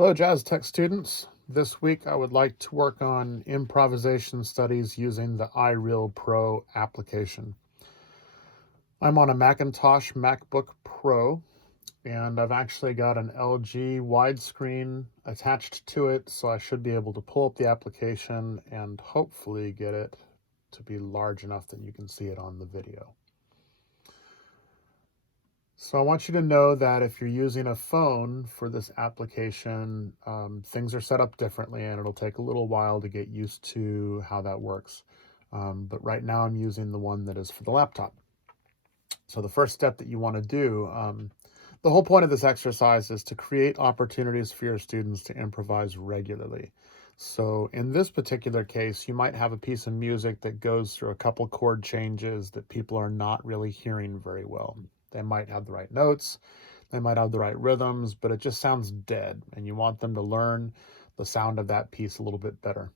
Hello, Jazz Tech students. This week I would like to work on improvisation studies using the Ireal Pro application. I'm on a Macintosh MacBook Pro, and I've actually got an LG widescreen attached to it, so I should be able to pull up the application and hopefully get it to be large enough that you can see it on the video. So I want you to know that if you're using a phone for this application, things are set up differently and it'll take a little while to get used to how that works. But right now I'm using the one that is for the laptop. So the first step that you want to do, the whole point of this exercise is to create opportunities for your students to improvise regularly. So in this particular case, you might have a piece of music that goes through a couple chord changes that people are not really hearing very well. They might have the right notes, they might have the right rhythms, but it just sounds dead, and you want them to learn the sound of that piece a little bit better.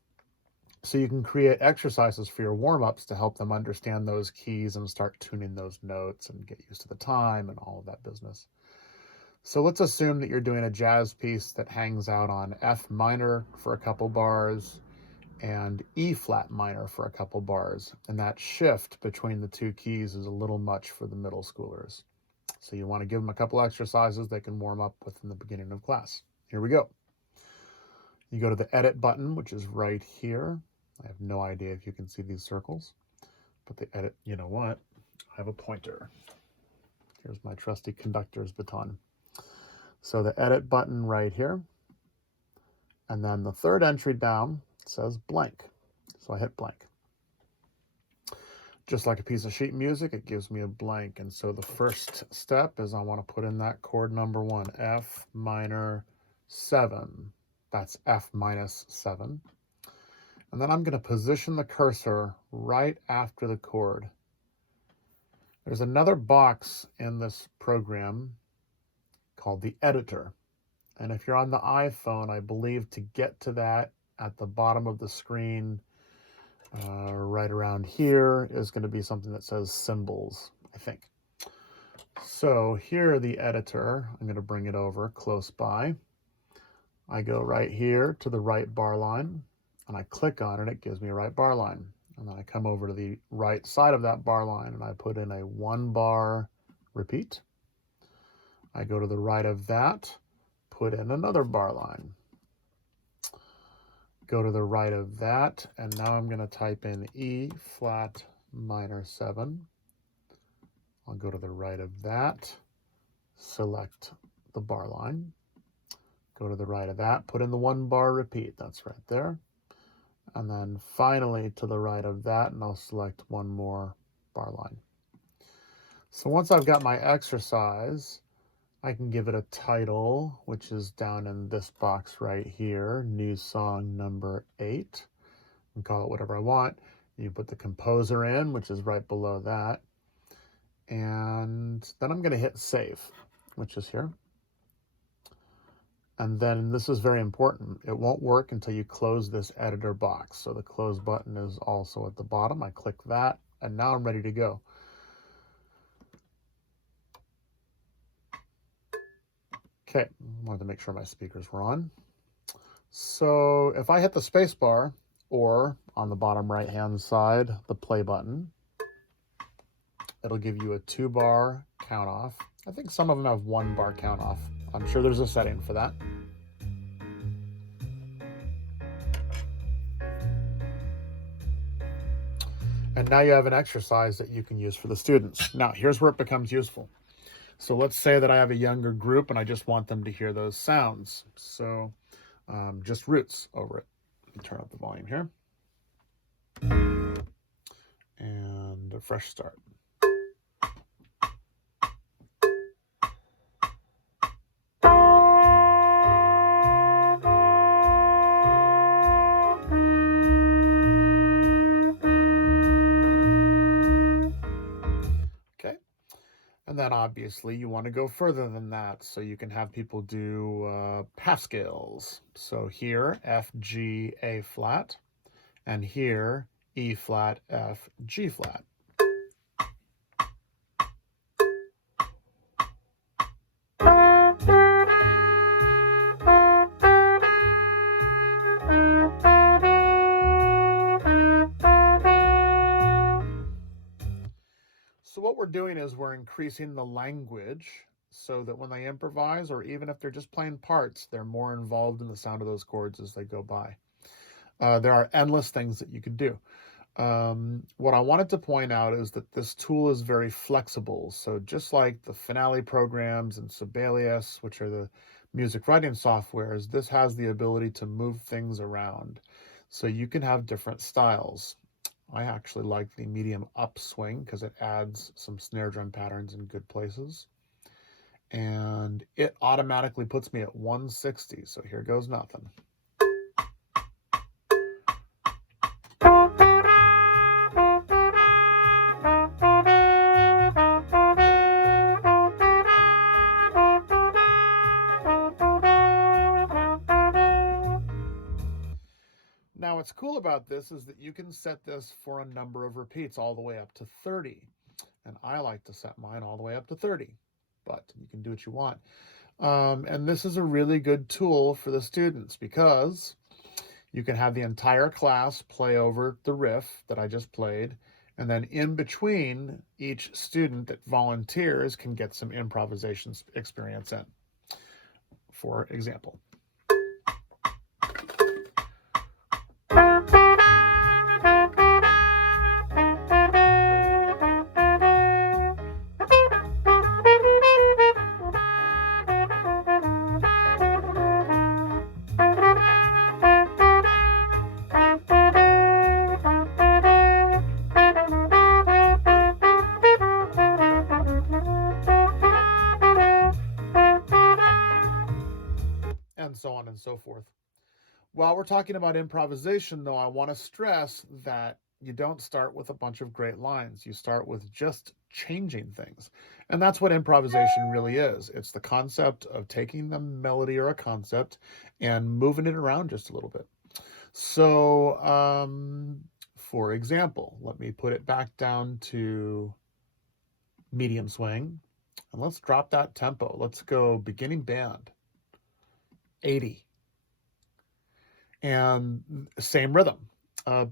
So you can create exercises for your warm-ups to help them understand those keys and start tuning those notes and get used to the time and all of that business. So let's assume that you're doing a jazz piece that hangs out on F minor for a couple bars and E flat minor for a couple bars. And that shift between the two keys is a little much for the middle schoolers. So you want to give them a couple exercises they can warm up with in the beginning of class. Here we go. You go to the edit button, which is right here. I have no idea if you can see these circles, but the edit, you know what? I have a pointer. Here's my trusty conductor's baton. So the edit button right here. And then the third entry down says blank. So I hit blank. Just like a piece of sheet music, it gives me a blank. And so the first step is I want to put in that chord number 1, F minor 7. That's F minus 7. And then I'm going to position the cursor right after the chord. There's another box in this program called the editor. And if you're on the iPhone, I believe to get to that at the bottom of the screen, right around here, is going to be something that says symbols, I think. So here, the editor, I'm going to bring it over close by. I go right here to the right bar line, and I click on it. It gives me a right bar line. And then I come over to the right side of that bar line, and I put in a 1-bar repeat. I go to the right of that, put in another bar line. Go to the right of that, and now I'm going to type in E flat minor 7. I'll go to the right of that, select the bar line, go to the right of that, put in the 1-bar repeat, that's right there. And then finally to the right of that, and I'll select one more bar line. So once I've got my exercise, I can give it a title, which is down in this box right here, new song number 8. And call it whatever I want. You put the composer in, which is right below that. And then I'm going to hit save, which is here. And then this is very important. It won't work until you close this editor box. So the close button is also at the bottom. I click that, and now I'm ready to go. Okay, wanted to make sure my speakers were on. So if I hit the space bar, or on the bottom right-hand side, the play button, it'll give you a 2-bar count off. I think some of them have 1-bar count off. I'm sure there's a setting for that. And now you have an exercise that you can use for the students. Now, here's where it becomes useful. So let's say that I have a younger group and I just want them to hear those sounds. So just roots over it. Let me turn up the volume here. And a fresh start. Okay. And then obviously you want to go further than that. So you can have people do half scales. So here, F, G, A flat. And here, E flat, F, G flat. doing is we're increasing the language so that when they improvise, or even if they're just playing parts, they're more involved in the sound of those chords as they go by. There are endless things that you could do. What I wanted to point out is that this tool is very flexible. So just like the Finale programs and Sibelius, which are the music writing softwares, this has the ability to move things around. So you can have different styles. I actually like the medium upswing because it adds some snare drum patterns in good places. And it automatically puts me at 160. So here goes nothing. Now, what's cool about this is that you can set this for a number of repeats all the way up to 30. And I like to set mine all the way up to 30, but you can do what you want. And this is a really good tool for the students because you can have the entire class play over the riff that I just played. And then in between, each student that volunteers can get some improvisation experience in. For example. And so on and so forth. While we're talking about improvisation, though, I want to stress that you don't start with a bunch of great lines. You start with just changing things. And that's what improvisation really is. It's the concept of taking the melody or a concept and moving it around just a little bit. So, for example, let me put it back down to medium swing. And let's drop that tempo. Let's go beginning band, 80. And same rhythm. And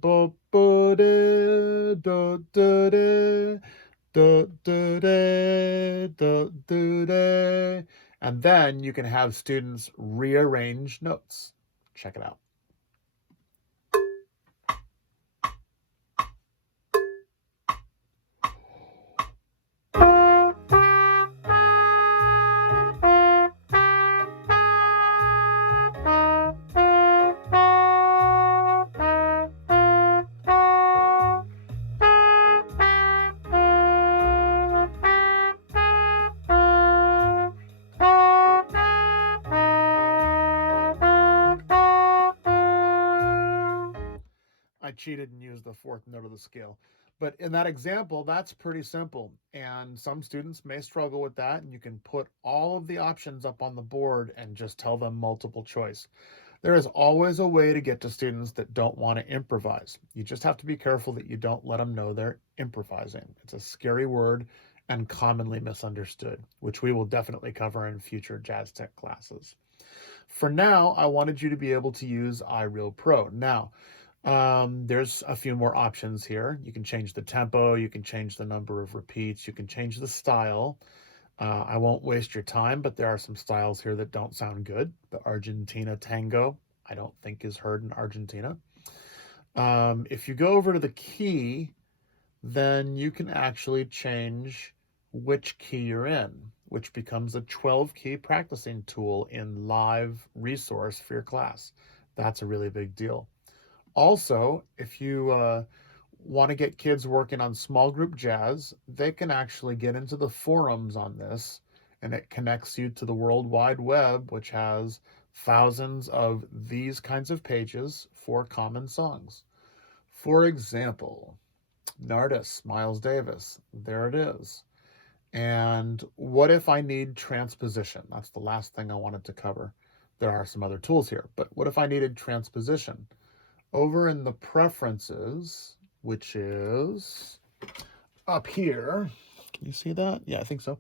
then you can have students rearrange notes. Check it out. I cheated and used the fourth note of the scale. But in that example, that's pretty simple. And some students may struggle with that. And you can put all of the options up on the board and just tell them multiple choice. There is always a way to get to students that don't want to improvise. You just have to be careful that you don't let them know they're improvising. It's a scary word and commonly misunderstood, which we will definitely cover in future Jazz Tech classes. For now, I wanted you to be able to use Ireal Pro. Now, there's a few more options here. You can change the tempo, you can change the number of repeats, you can change the style. I won't waste your time, but there are some styles here that don't sound good. The Argentina tango, I don't think is heard in Argentina. If you go over to the key, then you can actually change which key you're in, which becomes a 12 key practicing tool in live resource for your class. That's a really big deal. Also, if you want to get kids working on small group jazz, they can actually get into the forums on this, and it connects you to the World Wide Web, which has thousands of these kinds of pages for common songs. For example, Nardis, Miles Davis, there it is. And what if I need transposition? That's the last thing I wanted to cover. There are some other tools here, but what if I needed transposition? Over in the preferences, which is up here, can you see that? Yeah, I think so.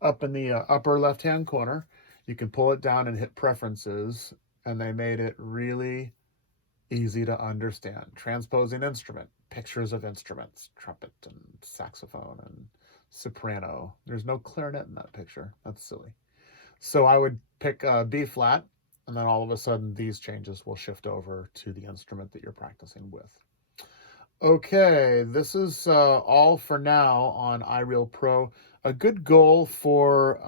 Up in the upper left-hand corner, you can pull it down and hit preferences, and they made it really easy to understand. Transposing instrument, pictures of instruments, trumpet and saxophone and soprano. There's no clarinet in that picture. That's silly. So I would pick B flat, and then all of a sudden these changes will shift over to the instrument that you're practicing with. Okay, this is all for now on Ireal Pro. A good goal for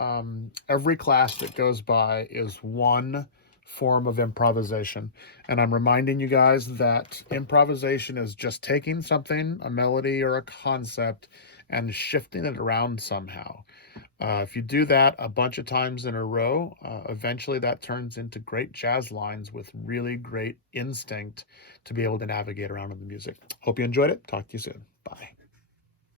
every class that goes by is one form of improvisation. And I'm reminding you guys that improvisation is just taking something, a melody or a concept, and shifting it around somehow. If you do that a bunch of times in a row, eventually that turns into great jazz lines with really great instinct to be able to navigate around in the music. Hope you enjoyed it. Talk to you soon. Bye.